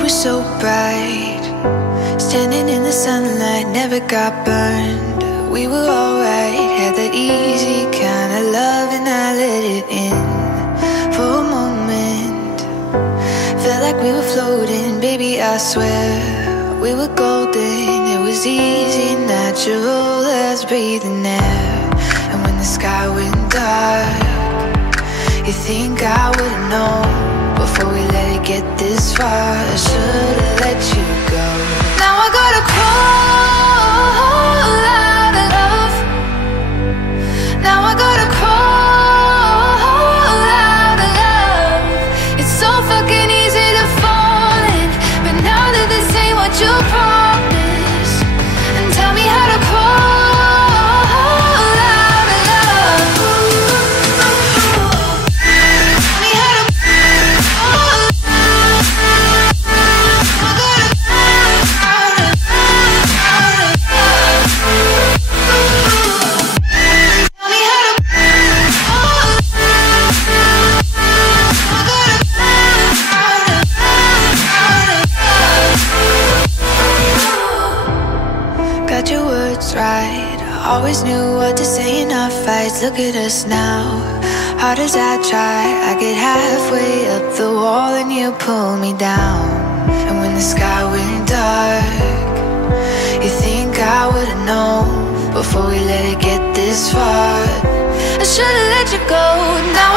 were so bright, standing in the sunlight, never got burned. We were alright, had that easy kind of love, and I let it in for a moment. Felt like we were floating, baby, I swear we were golden. It was easy, natural as breathing air. And when the sky went dark, you think I would've known before we let it get this far. I should've let you go. Now I gotta crawl out of love. Now I gotta crawl out of love. It's so fucking easy to fall in, but now that this ain't what you promised, and tell me how to crawl out of love. Tell me how to crawl. I gotta crawl out of love. Tell me how to crawl. I gotta crawl. Got your words right, always knew what to say in our fights. Look at us now, hard as I try, I get halfway up the wall and you pull me down. And when the sky went dark, you think I would've known before we let it get this far. I should've let you go. Now